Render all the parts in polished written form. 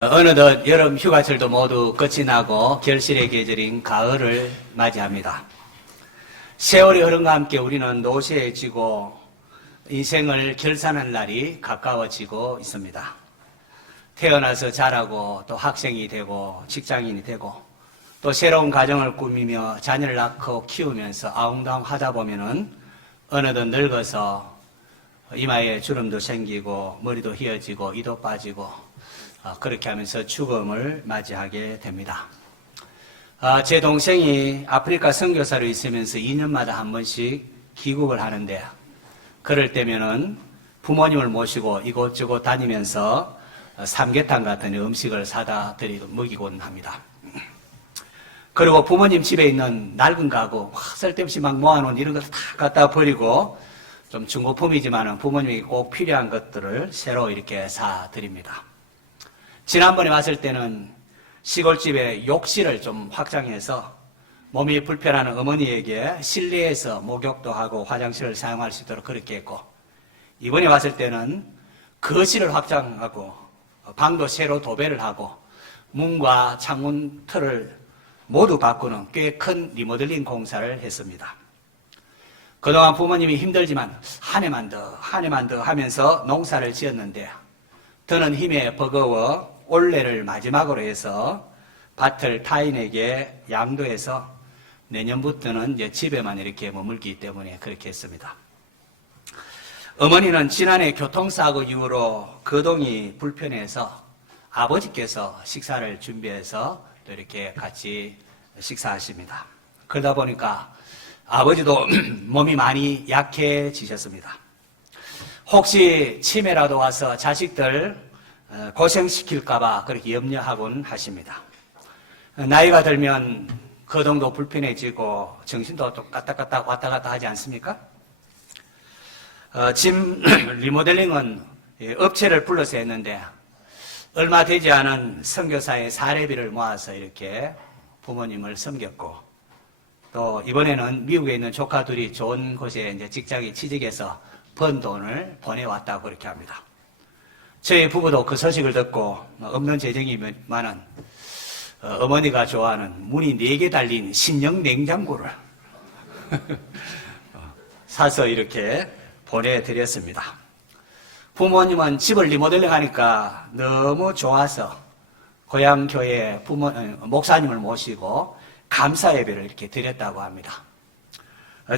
어느덧 여름 휴가철도 모두 끝이 나고 결실의 계절인 가을을 맞이합니다. 세월이 흐름과 함께 우리는 노쇠해지고 인생을 결산할 날이 가까워지고 있습니다. 태어나서 자라고 또 학생이 되고 직장인이 되고 또 새로운 가정을 꾸미며 자녀를 낳고 키우면서 아웅다웅 하다 보면은 어느덧 늙어서 이마에 주름도 생기고 머리도 휘어지고 이도 빠지고 그렇게 하면서 죽음을 맞이하게 됩니다. 제 동생이 아프리카 선교사로 있으면서 2년마다 한 번씩 귀국을 하는데 그럴 때면은 부모님을 모시고 이곳저곳 다니면서 삼계탕 같은 음식을 사다 드리고 먹이곤 합니다. 그리고 부모님 집에 있는 낡은 가구, 쓸데없이 막 모아놓은 이런 것을 다 갖다 버리고 좀 중고품이지만 부모님에게 꼭 필요한 것들을 새로 이렇게 사드립니다. 지난번에 왔을 때는 시골집에 욕실을 좀 확장해서 몸이 불편한 어머니에게 실내에서 목욕도 하고 화장실을 사용할 수 있도록 그렇게 했고, 이번에 왔을 때는 거실을 확장하고 방도 새로 도배를 하고 문과 창문 틀을 모두 바꾸는 꽤 큰 리모델링 공사를 했습니다. 그동안 부모님이 힘들지만 한 해만 더 하면서 농사를 지었는데 더는 힘에 버거워 올해를 마지막으로 해서 밭을 타인에게 양도해서 내년부터는 이제 집에만 이렇게 머물기 때문에 그렇게 했습니다. 어머니는 지난해 교통사고 이후로 거동이 불편해서 아버지께서 식사를 준비해서 또 이렇게 같이 식사하십니다. 그러다 보니까 아버지도 몸이 많이 약해지셨습니다. 혹시 치매라도 와서 자식들 고생시킬까봐 그렇게 염려하곤 하십니다. 나이가 들면 거동도 불편해지고 정신도 또 까딱까딱 왔다 갔다 하지 않습니까? 집 리모델링은 업체를 불러서 했는데 얼마 되지 않은 선교사의 사례비를 모아서 이렇게 부모님을 섬겼고 또 이번에는 미국에 있는 조카들이 좋은 곳에 이제 직장에 취직해서 번 돈을 보내왔다고 그렇게 합니다. 저희 부부도 그 소식을 듣고 없는 재정이지만은 어머니가 좋아하는 문이 4개 달린 신형 냉장고를 사서 이렇게 보내드렸습니다. 부모님은 집을 리모델링 하니까 너무 좋아서 고향 교회 목사님을 모시고 감사 예배를 이렇게 드렸다고 합니다.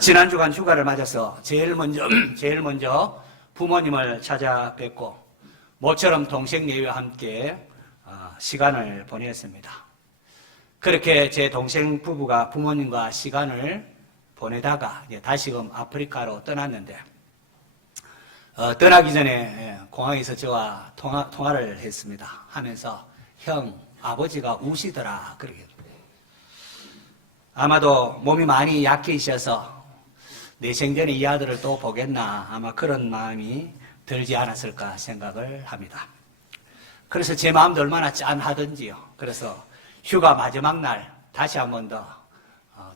지난 주간 휴가를 맞아서 제일 먼저 부모님을 찾아뵙고 모처럼 동생 네와 함께 시간을 보냈습니다. 그렇게 제 동생 부부가 부모님과 시간을 보내다가 이제 다시금 아프리카로 떠났는데 떠나기 전에 공항에서 저와 통화를 했습니다. 하면서 형, 아버지가 우시더라 그러게. 아마도 몸이 많이 약해지셔서 내 생전에 이 아들을 또 보겠나 아마 그런 마음이 들지 않았을까 생각을 합니다. 그래서 제 마음도 얼마나 짠하던지요. 그래서 휴가 마지막 날 다시 한 번 더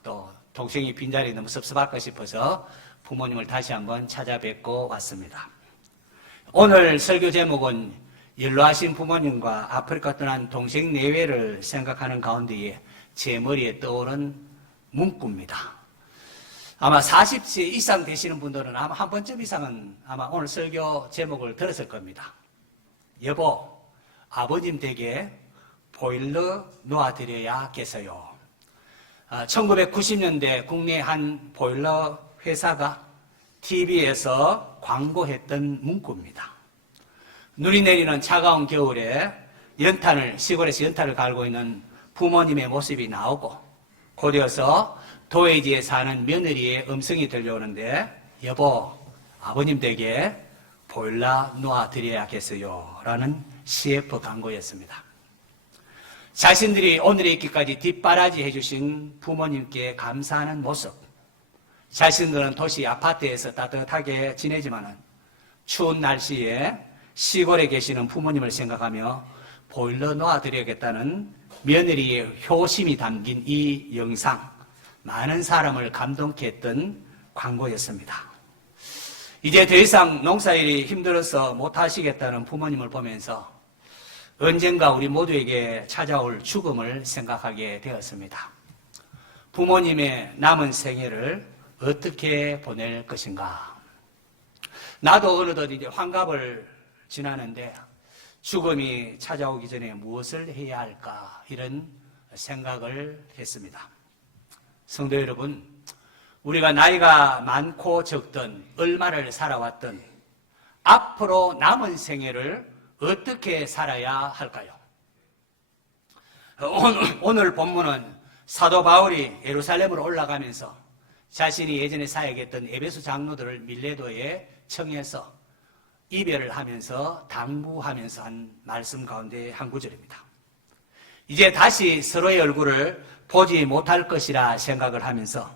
또 동생이 빈자리 너무 섭섭할까 싶어서 부모님을 다시 한번 찾아뵙고 왔습니다. 오늘 설교 제목은 연로하신 부모님과 아프리카 떠난 동생 내외를 생각하는 가운데에 제 머리에 떠오른 문구입니다. 아마 40세 이상 되시는 분들은 아마 한 번쯤 이상은 아마 오늘 설교 제목을 들었을 겁니다. 여보, 아버님 댁에 보일러 놓아드려야겠어요. 1990년대 국내 한 보일러 회사가 TV에서 광고했던 문구입니다. 눈이 내리는 차가운 겨울에 시골에서 연탄을 갈고 있는 부모님의 모습이 나오고 곧이어서 도회지에 사는 며느리의 음성이 들려오는데 여보, 아버님 댁에 보일러 놓아드려야겠어요 라는 CF 광고였습니다. 자신들이 오늘에 있기까지 뒷바라지 해주신 부모님께 감사하는 모습, 자신들은 도시 아파트에서 따뜻하게 지내지만 추운 날씨에 시골에 계시는 부모님을 생각하며 보일러 놓아드려야겠다는 며느리의 효심이 담긴 이 영상, 많은 사람을 감동케 했던 광고였습니다. 이제 더 이상 농사일이 힘들어서 못하시겠다는 부모님을 보면서 언젠가 우리 모두에게 찾아올 죽음을 생각하게 되었습니다. 부모님의 남은 생애를 어떻게 보낼 것인가? 나도 어느덧 이제 환갑을 지나는데 죽음이 찾아오기 전에 무엇을 해야 할까? 이런 생각을 했습니다. 성도 여러분, 우리가 나이가 많고 적든 얼마를 살아왔든 앞으로 남은 생애를 어떻게 살아야 할까요? 오늘 본문은 사도 바울이 예루살렘으로 올라가면서 자신이 예전에 사역했던 에베소 장로들을 밀레도에 청해서 이별을 하면서 당부하면서 한 말씀 가운데 한 구절입니다. 이제 다시 서로의 얼굴을 보지 못할 것이라 생각을 하면서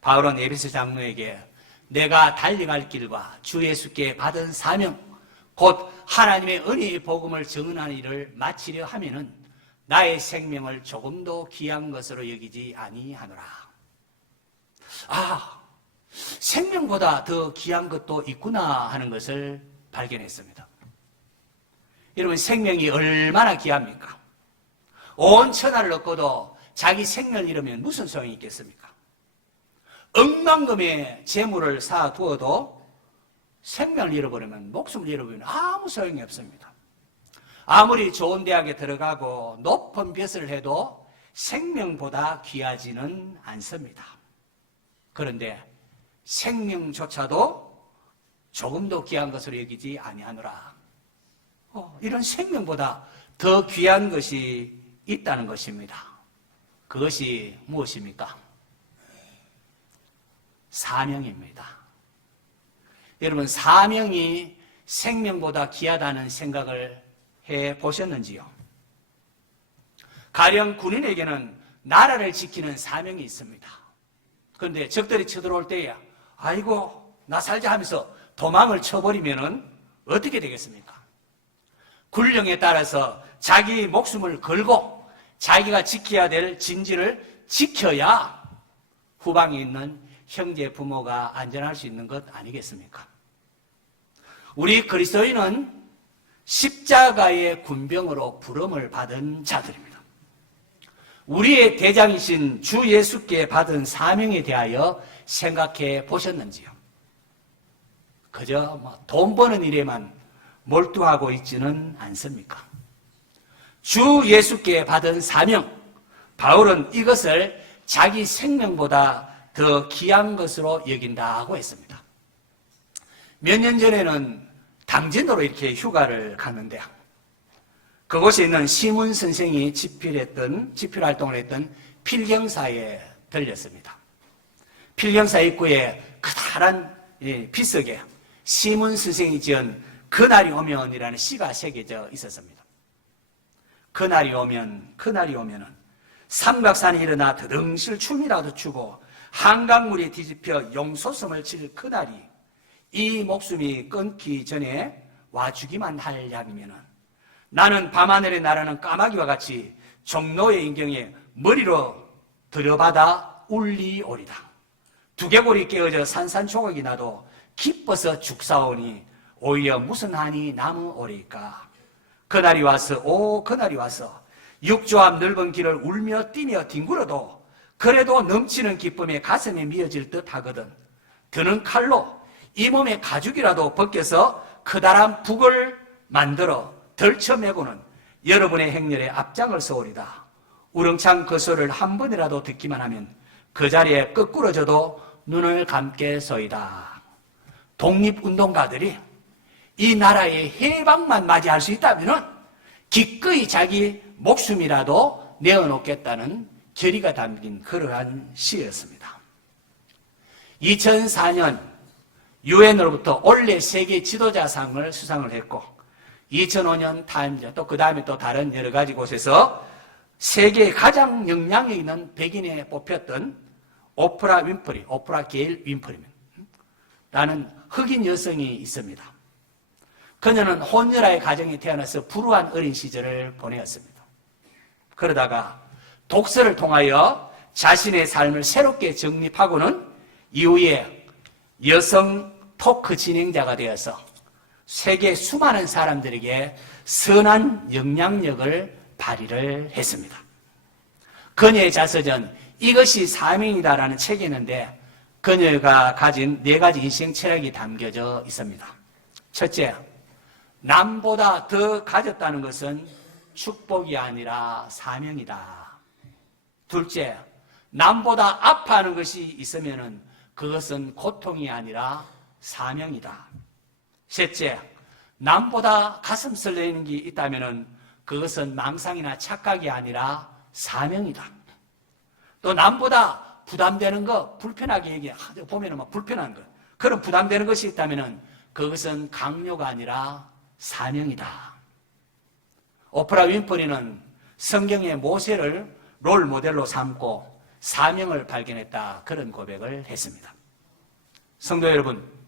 바울은 에베소 장로에게 내가 달려갈 길과 주 예수께 받은 사명 곧 하나님의 은혜의 복음을 증언하는 일을 마치려 하면은 나의 생명을 조금도 귀한 것으로 여기지 아니하노라. 생명보다 더 귀한 것도 있구나 하는 것을 발견했습니다. 여러분, 생명이 얼마나 귀합니까? 온 천하를 얻고도 자기 생명을 잃으면 무슨 소용이 있겠습니까? 억만금의 재물을 쌓아두어도 생명을 잃어버리면, 목숨을 잃어버리면 아무 소용이 없습니다. 아무리 좋은 대학에 들어가고 높은 벼슬을 해도 생명보다 귀하지는 않습니다. 그런데 생명조차도 조금도 귀한 것으로 여기지 아니하노라. 이런 생명보다 더 귀한 것이 있다는 것입니다. 그것이 무엇입니까? 사명입니다. 여러분, 사명이 생명보다 귀하다는 생각을 해 보셨는지요? 가령 군인에게는 나라를 지키는 사명이 있습니다. 그런데 적들이 쳐들어올 때에 아이고 나 살자 하면서 도망을 쳐버리면 어떻게 되겠습니까? 군령에 따라서 자기 목숨을 걸고 자기가 지켜야 될 진지를 지켜야 후방에 있는 형제 부모가 안전할 수 있는 것 아니겠습니까? 우리 그리스도인은 십자가의 군병으로 부름을 받은 자들입니다. 우리의 대장이신 주 예수께 받은 사명에 대하여 생각해 보셨는지요? 그저 돈 버는 일에만 몰두하고 있지는 않습니까? 주 예수께 받은 사명, 바울은 이것을 자기 생명보다 더 귀한 것으로 여긴다고 했습니다. 몇 년 전에는 당진으로 이렇게 휴가를 갔는데 그곳에 있는 시문 선생이 집필 활동을 했던 필경사에 들렸습니다. 필경사 입구에 커다란 비석에 시문 선생이 지은 그날이 오면이라는 시가 새겨져 있었습니다. 그날이 오면은 삼각산이 일어나 드등실 춤이라도 추고 한강물이 뒤집혀 용솟음을 칠 그날이 이 목숨이 끊기 전에 와주기만 할 약이면은 나는 밤하늘에 날아는 까마귀와 같이 종로의 인경에 머리로 들여받아 울리오리다. 두개골이 깨어져 산산조각이 나도 기뻐서 죽사오니 오히려 무슨 한이 남으오리까. 그날이 와서 그날이 와서 육조합 넓은 길을 울며 뛰며 뒹굴어도 그래도 넘치는 기쁨에 가슴이 미어질 듯 하거든. 드는 칼로 이 몸의 가죽이라도 벗겨서 커다란 북을 만들어 덜쳐매고는 여러분의 행렬에 앞장을 서오리다. 우렁찬 그 소리를 한 번이라도 듣기만 하면 그 자리에 거꾸러져도 눈을 감겠소이다. 독립운동가들이 이 나라의 해방만 맞이할 수 있다면 기꺼이 자기 목숨이라도 내어놓겠다는 결의가 담긴 그러한 시였습니다. 2004년 유엔으로부터 올해 세계 지도자상을 수상을 했고 2005년 타임즈 또 그 다음에 또 다른 여러 가지 곳에서 세계에 가장 영향력 있는 백인에 뽑혔던 오프라 게일 윈프리입니다. 라는 흑인 여성이 있습니다. 그녀는 혼혈아의 가정에 태어나서 불우한 어린 시절을 보내었습니다. 그러다가 독서를 통하여 자신의 삶을 새롭게 정립하고는 이후에 여성 토크 진행자가 되어서 세계 수많은 사람들에게 선한 영향력을 발휘를 했습니다. 그녀의 자서전 이것이 사명이다라는 책이 있는데 그녀가 가진 4가지 인생 철학이 담겨져 있습니다. 첫째, 남보다 더 가졌다는 것은 축복이 아니라 사명이다. 둘째, 남보다 아파하는 것이 있으면 그것은 고통이 아니라 사명이다. 셋째, 남보다 가슴 설레는 게 있다면 그것은 망상이나 착각이 아니라 사명이다. 또 남보다 부담되는 거, 불편하게 보면 막 불편한 거, 그런 부담되는 것이 있다면 그것은 강요가 아니라 사명이다. 오프라 윈프리는 성경의 모세를 롤 모델로 삼고 사명을 발견했다, 그런 고백을 했습니다. 성도 여러분,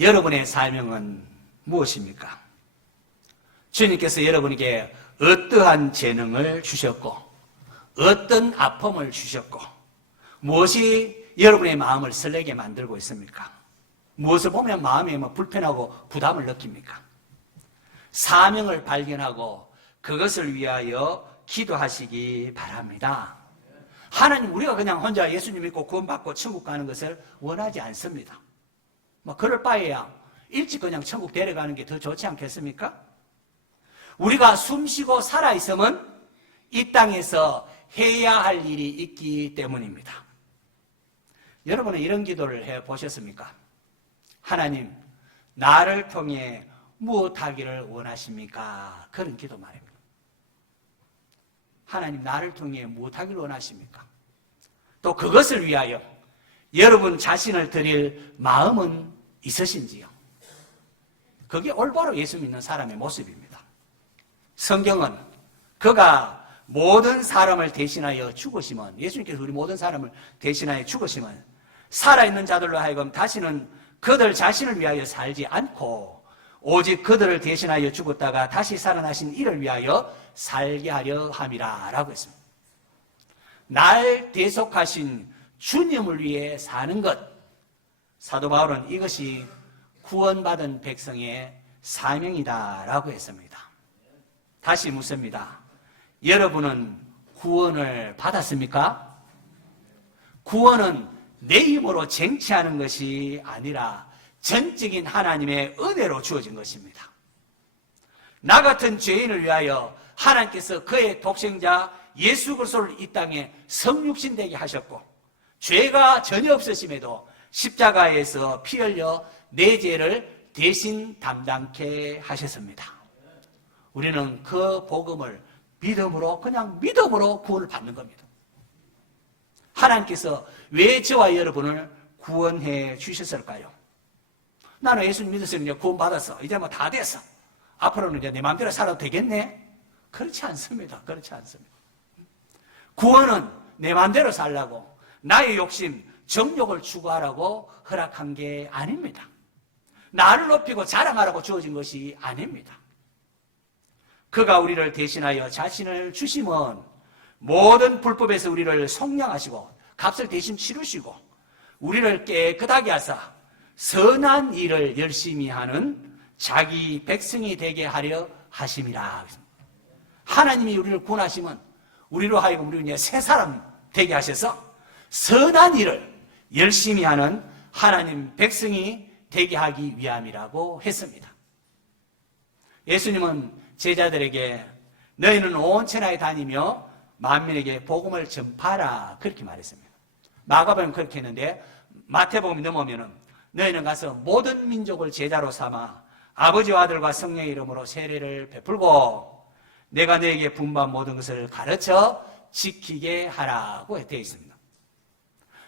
여러분의 사명은 무엇입니까? 주님께서 여러분에게 어떠한 재능을 주셨고 어떤 아픔을 주셨고 무엇이 여러분의 마음을 설레게 만들고 있습니까? 무엇을 보면 마음이 불편하고 부담을 느낍니까? 사명을 발견하고 그것을 위하여 기도하시기 바랍니다. 하나님, 우리가 그냥 혼자 예수님 믿고 구원받고 천국 가는 것을 원하지 않습니다. 그럴 바에야 일찍 그냥 천국 데려가는 게 더 좋지 않겠습니까? 우리가 숨쉬고 살아있으면 이 땅에서 해야 할 일이 있기 때문입니다. 여러분은 이런 기도를 해보셨습니까? 하나님, 나를 통해 무엇하기를 원하십니까? 그런 기도 말입니다. 하나님, 나를 통해 무엇하기를 원하십니까? 또 그것을 위하여 여러분 자신을 드릴 마음은 있으신지요? 그게 올바로 예수 믿는 사람의 모습입니다. 성경은 그가 모든 사람을 대신하여 죽으시면, 예수님께서 우리 모든 사람을 대신하여 죽으시면 살아있는 자들로 하여금 다시는 그들 자신을 위하여 살지 않고 오직 그들을 대신하여 죽었다가 다시 살아나신 이를 위하여 살게 하려 함이라 라고 했습니다. 날 대속하신 주님을 위해 사는 것, 사도 바울은 이것이 구원받은 백성의 사명이다 라고 했습니다. 다시 묻습니다. 여러분은 구원을 받았습니까? 구원은 내 힘으로 쟁취하는 것이 아니라 전적인 하나님의 은혜로 주어진 것입니다. 나 같은 죄인을 위하여 하나님께서 그의 독생자 예수 그리스도를 이 땅에 성육신 되게 하셨고 죄가 전혀 없으심에도 십자가에서 피 흘려 내 죄를 대신 담당케 하셨습니다. 우리는 그 복음을 믿음으로, 그냥 믿음으로 구원을 받는 겁니다. 하나님께서 왜 저와 여러분을 구원해 주셨을까요? 나는 예수님 믿었으니 구원받았어. 이제 뭐 다 됐어. 앞으로는 이제 내 마음대로 살아도 되겠네? 그렇지 않습니다. 그렇지 않습니다. 구원은 내 마음대로 살라고, 나의 욕심, 정욕을 추구하라고 허락한 게 아닙니다. 나를 높이고 자랑하라고 주어진 것이 아닙니다. 그가 우리를 대신하여 자신을 주시면 모든 불법에서 우리를 속량하시고 값을 대신 치르시고 우리를 깨끗하게 하사 선한 일을 열심히 하는 자기 백성이 되게 하려 하심이라. 하나님이 우리를 구원하시면 우리로 하여금 우리를 새 사람 되게 하셔서 선한 일을 열심히 하는 하나님 백성이 되게 하기 위함이라고 했습니다. 예수님은 제자들에게 너희는 온 천하에 다니며 만민에게 복음을 전파하라 그렇게 말했습니다. 마가복음 그렇게 했는데 마태복음 넘어오면은 너희는 가서 모든 민족을 제자로 삼아 아버지와 아들과 성령의 이름으로 세례를 베풀고 내가 너에게 분부한 모든 것을 가르쳐 지키게 하라고 되어 있습니다.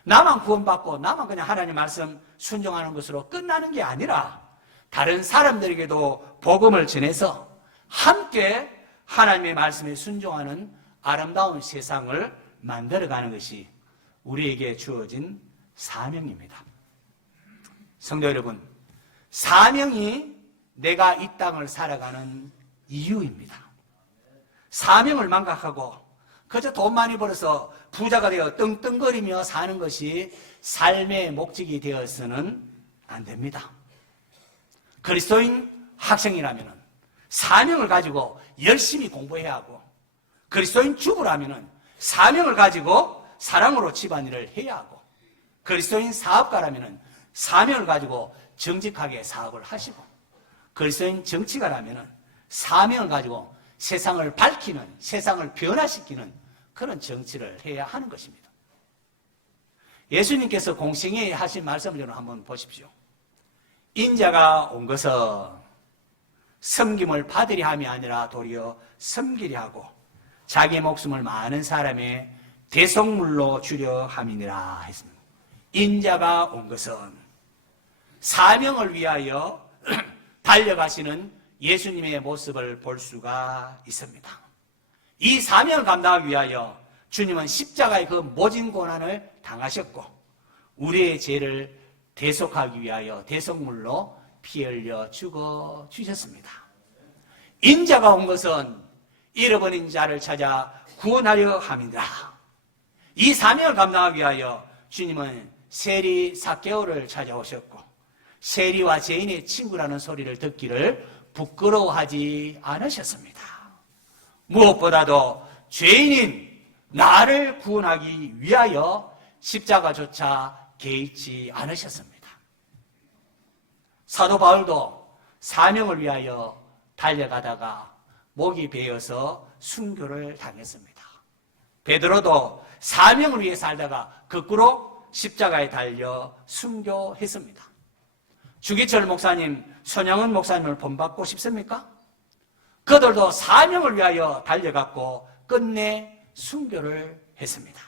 나만 구원받고 나만 그냥 하나님 말씀 순종하는 것으로 끝나는 게 아니라 다른 사람들에게도 복음을 전해서 함께 하나님의 말씀에 순종하는 아름다운 세상을 만들어가는 것이 우리에게 주어진 사명입니다. 성도 여러분, 사명이 내가 이 땅을 살아가는 이유입니다. 사명을 망각하고 그저 돈 많이 벌어서 부자가 되어 떵떵거리며 사는 것이 삶의 목적이 되어서는 안 됩니다. 그리스도인 학생이라면 사명을 가지고 열심히 공부해야 하고, 그리스도인 주부라면 사명을 가지고 사랑으로 집안일을 해야 하고, 그리스도인 사업가라면 사명을 가지고 정직하게 사업을 하시고, 그리스도인 정치가라면 사명을 가지고 세상을 밝히는, 세상을 변화시키는 그런 정치를 해야 하는 것입니다. 예수님께서 공생애에 하신 말씀을 여러분 한번 보십시오. 인자가 온 것은 섬김을 받으려 함이 아니라 도리어 섬기려 하고 자기 목숨을 많은 사람의 대속물로 주려 함이니라 했습니다. 인자가 온 것은 사명을 위하여 달려가시는 예수님의 모습을 볼 수가 있습니다. 이 사명을 감당하기 위하여 주님은 십자가의 그 모진 고난을 당하셨고, 우리의 죄를 대속하기 위하여 대속물로 피 흘려 죽어 주셨습니다. 인자가 온 것은 잃어버린 자를 찾아 구원하려 함이니라. 이 사명을 감당하기 위하여 주님은 세리 삭개오를 찾아오셨고, 세리와 죄인의 친구라는 소리를 듣기를 부끄러워하지 않으셨습니다. 무엇보다도 죄인인 나를 구원하기 위하여 십자가조차 개의치 않으셨습니다. 사도 바울도 사명을 위하여 달려가다가 목이 베어서 순교를 당했습니다. 베드로도 사명을 위해 살다가 거꾸로 십자가에 달려 순교했습니다. 주기철 목사님, 손양은 목사님을 본받고 싶습니까? 그들도 사명을 위하여 달려갔고 끝내 순교를 했습니다.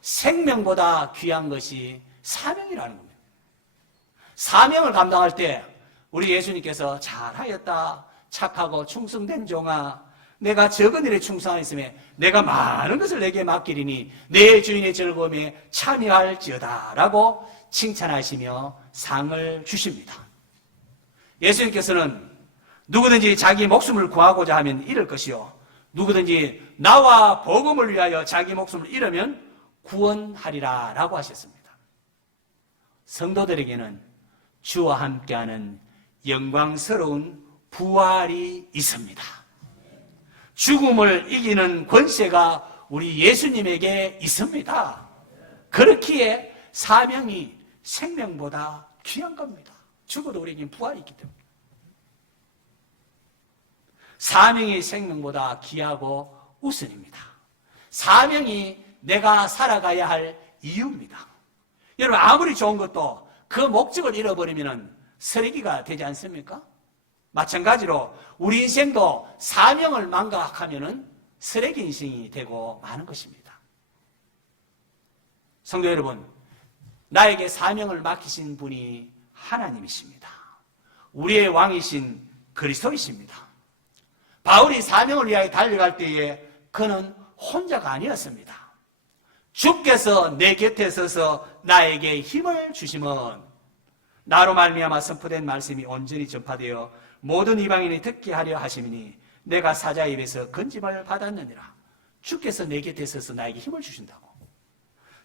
생명보다 귀한 것이 사명이라는 겁니다. 사명을 감당할 때 우리 예수님께서 잘하였다, 착하고 충성된 종아, 내가 적은 일에 충성하였으면 내가 많은 것을 내게 맡기리니 내 주인의 즐거움에 참여할지어다 라고 칭찬하시며 상을 주십니다. 예수님께서는 누구든지 자기 목숨을 구하고자 하면 잃을 것이요, 누구든지 나와 복음을 위하여 자기 목숨을 잃으면 구원하리라 라고 하셨습니다. 성도들에게는 주와 함께하는 영광스러운 부활이 있습니다. 죽음을 이기는 권세가 우리 예수님에게 있습니다. 그렇기에 사명이 생명보다 귀한 겁니다. 죽어도 우리에겐 부활이 있기 때문에. 사명이 생명보다 귀하고 우선입니다. 사명이 내가 살아가야 할 이유입니다. 여러분, 아무리 좋은 것도 그 목적을 잃어버리면 쓰레기가 되지 않습니까? 마찬가지로 우리 인생도 사명을 망각하면 쓰레기 인생이 되고 마는 것입니다. 성도 여러분, 나에게 사명을 맡기신 분이 하나님이십니다. 우리의 왕이신 그리스도이십니다. 바울이 사명을 위하여 달려갈 때에 그는 혼자가 아니었습니다. 주께서 내 곁에 서서 나에게 힘을 주심은 나로 말미암아 선포된 말씀이 온전히 전파되어 모든 이방인이 듣게 하려 하심이니 내가 사자의 입에서 건짐을 받았느니라. 주께서 내 곁에 서서 나에게 힘을 주신다고.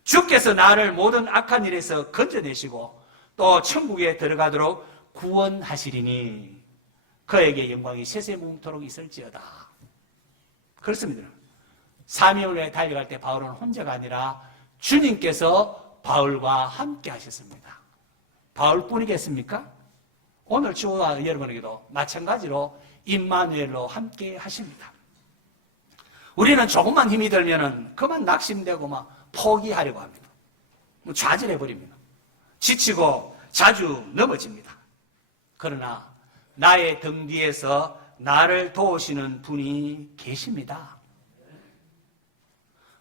주께서 나를 모든 악한 일에서 건져내시고 또 천국에 들어가도록 구원하시리니 그에게 영광이 세세무토록 있을지어다. 그렇습니다. 사명을 위해 달려갈 때 바울은 혼자가 아니라 주님께서 바울과 함께 하셨습니다. 바울뿐이겠습니까? 오늘 저와 여러분에게도 마찬가지로 임마누엘로 함께 하십니다. 우리는 조금만 힘이 들면 그만 낙심되고 막 포기하려고 합니다. 좌절해버립니다. 지치고 자주 넘어집니다. 그러나 나의 등 뒤에서 나를 도우시는 분이 계십니다.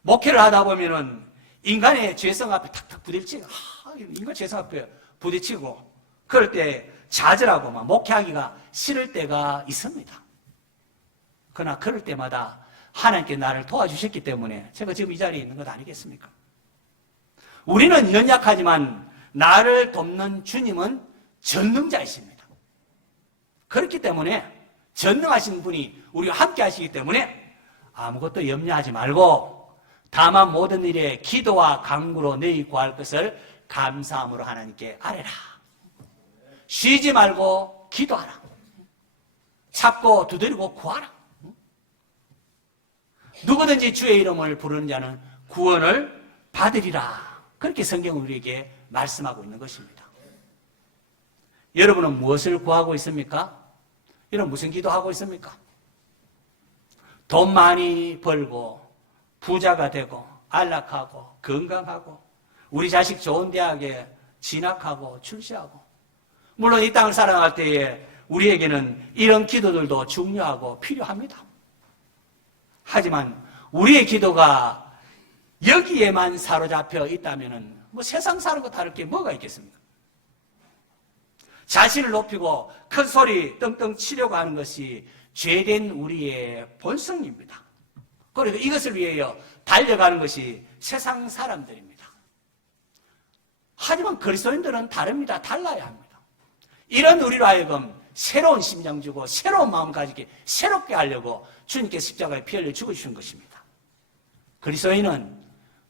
목회를 하다 보면은 인간의 죄성 앞에 탁탁 부딪히고, 인간 죄성 앞에 부딪히고, 그럴 때 좌절하고 막 목회하기가 싫을 때가 있습니다. 그러나 그럴 때마다 하나님께 나를 도와주셨기 때문에 제가 지금 이 자리에 있는 것 아니겠습니까? 우리는 연약하지만 나를 돕는 주님은 전능자이십니다. 그렇기 때문에 전능하신 분이 우리와 함께 하시기 때문에 아무것도 염려하지 말고 다만 모든 일에 기도와 간구로 너희 구할 것을 감사함으로 하나님께 아뢰라. 쉬지 말고 기도하라. 찾고 두드리고 구하라. 누구든지 주의 이름을 부르는 자는 구원을 받으리라. 그렇게 성경은 우리에게 말씀하고 있는 것입니다. 여러분은 무엇을 구하고 있습니까? 여러분 무슨 기도하고 있습니까? 돈 많이 벌고 부자가 되고 안락하고 건강하고 우리 자식 좋은 대학에 진학하고 출시하고, 물론 이 땅을 살아갈 때에 우리에게는 이런 기도들도 중요하고 필요합니다. 하지만 우리의 기도가 여기에만 사로잡혀 있다면 뭐 세상 사는 거 다를 게 뭐가 있겠습니까? 자신을 높이고 큰 소리 떵떵 치려고 하는 것이 죄된 우리의 본성입니다. 그리고 이것을 위하여 달려가는 것이 세상 사람들입니다. 하지만 그리스도인들은 다릅니다. 달라야 합니다. 이런 우리로 하여금 새로운 심령 주고 새로운 마음 가지게 새롭게 하려고 주님께서 십자가에 피 흘려 죽으신 것입니다. 그리스도인은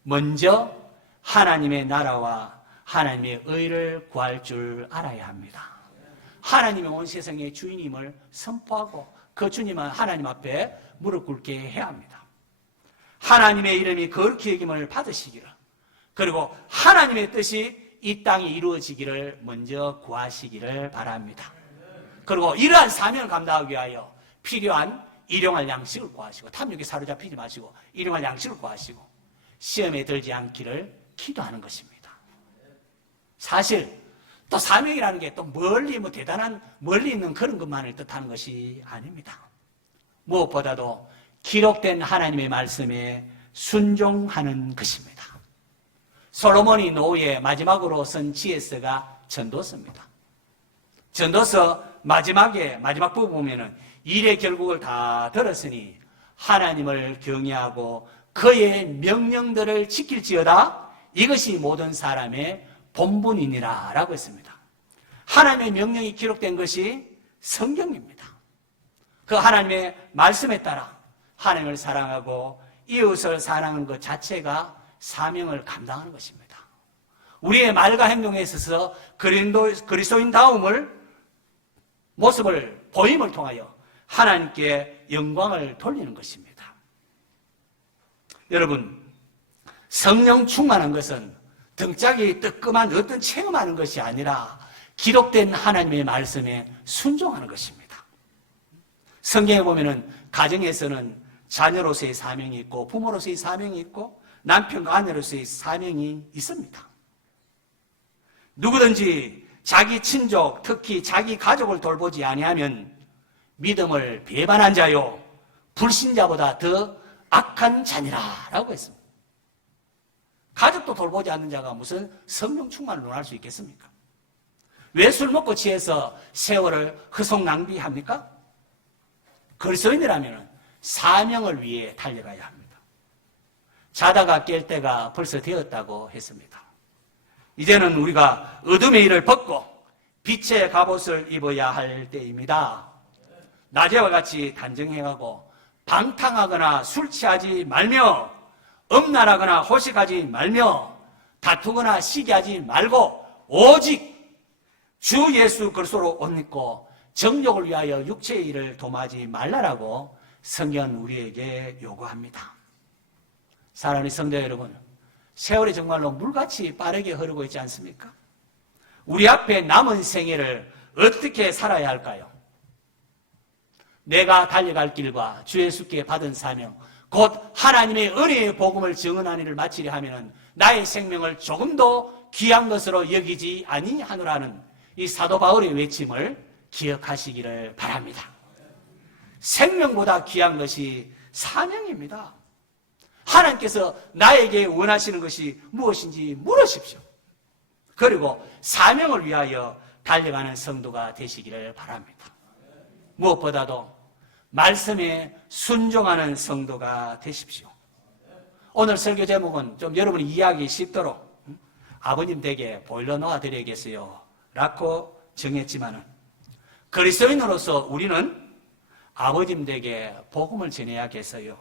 먼저 하나님의 나라와 하나님의 의를 구할 줄 알아야 합니다. 하나님의 온 세상의 주인임을 선포하고 그 주님은 하나님 앞에 무릎 꿇게 해야 합니다. 하나님의 이름이 거룩히 여김을 받으시기를, 그리고 하나님의 뜻이 이 땅에 이루어지기를 먼저 구하시기를 바랍니다. 그리고 이러한 사명을 감당하기 위하여 필요한 일용할 양식을 구하시고, 탐욕에 사로잡히지 마시고 일용할 양식을 구하시고 시험에 들지 않기를 기도하는 것입니다. 사실 또 사명이라는 게 또 멀리 대단한 멀리 있는 그런 것만을 뜻하는 것이 아닙니다. 무엇보다도 기록된 하나님의 말씀에 순종하는 것입니다. 솔로몬이 노후에 마지막으로 쓴 지혜서가 전도서입니다. 전도서 마지막 부분 보면은 일의 결국을 다 들었으니 하나님을 경외하고 그의 명령들을 지킬지어다. 이것이 모든 사람의 본분이니라 라고 했습니다. 하나님의 명령이 기록된 것이 성경입니다. 그 하나님의 말씀에 따라 하나님을 사랑하고 이웃을 사랑하는 것 자체가 사명을 감당하는 것입니다. 우리의 말과 행동에 있어서 그리스도인다움을 모습을 보임을 통하여 하나님께 영광을 돌리는 것입니다. 여러분, 성령 충만한 것은 등짝이 뜨끔한 어떤 체험하는 것이 아니라 기록된 하나님의 말씀에 순종하는 것입니다. 성경에 보면은 가정에서는 자녀로서의 사명이 있고 부모로서의 사명이 있고 남편과 아내로서의 사명이 있습니다. 누구든지 자기 친족, 특히 자기 가족을 돌보지 아니하면 믿음을 배반한 자요 불신자보다 더 악한 자니라라고 했습니다. 가족도 돌보지 않는 자가 무슨 성령 충만을 논할 수 있겠습니까? 왜 술 먹고 취해서 세월을 허송 낭비합니까? 그리스도인이라면 사명을 위해 달려가야 합니다. 자다가 깰 때가 벌써 되었다고 했습니다. 이제는 우리가 어둠의 일을 벗고 빛의 갑옷을 입어야 할 때입니다. 낮에와 같이 단정해가고 방탕하거나 술 취하지 말며 음란하거나 호식하지 말며 다투거나 시기하지 말고 오직 주 예수 그리스도로 옷 입고 정욕을 위하여 육체의 일을 도모하지 말라라고 성경은 우리에게 요구합니다. 사랑하는 성도 여러분, 세월이 정말로 물같이 빠르게 흐르고 있지 않습니까? 우리 앞에 남은 생애를 어떻게 살아야 할까요? 내가 달려갈 길과 주 예수께 받은 사명, 곧 하나님의 은혜의 복음을 증언하는 일을 마치려 하면 나의 생명을 조금도 귀한 것으로 여기지 아니하노라는 이 사도 바울의 외침을 기억하시기를 바랍니다. 생명보다 귀한 것이 사명입니다. 하나님께서 나에게 원하시는 것이 무엇인지 물으십시오. 그리고 사명을 위하여 달려가는 성도가 되시기를 바랍니다. 무엇보다도 말씀에 순종하는 성도가 되십시오. 오늘 설교 제목은 좀 여러분이 이해하기 쉽도록 아버님 댁에 보일러 놓아드려야겠어요 라고 정했지만은 그리스도인으로서 우리는 아버님 댁에 복음을 전해야겠어요,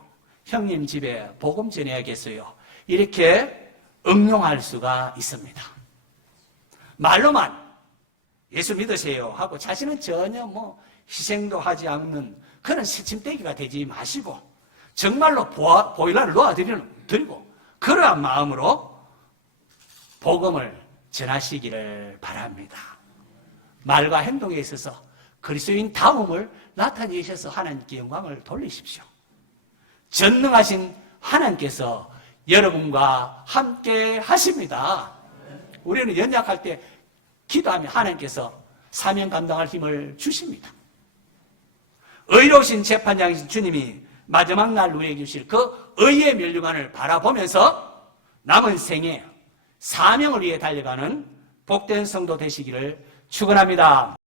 형님 집에 복음 전해야겠어요, 이렇게 응용할 수가 있습니다. 말로만 예수 믿으세요 하고 자신은 전혀 희생도 하지 않는 그런 새침대기가 되지 마시고 정말로 보일러를 놓아드리고 그러한 마음으로 복음을 전하시기를 바랍니다. 말과 행동에 있어서 그리스도인 다움을 나타내셔서 하나님께 영광을 돌리십시오. 전능하신 하나님께서 여러분과 함께 하십니다. 우리는 연약할 때 기도하면 하나님께서 사명 감당할 힘을 주십니다. 의로우신 재판장이신 주님이 마지막 날 우리에게 주실 그 의의 면류관을 바라보면서 남은 생에 사명을 위해 달려가는 복된 성도 되시기를 축원합니다.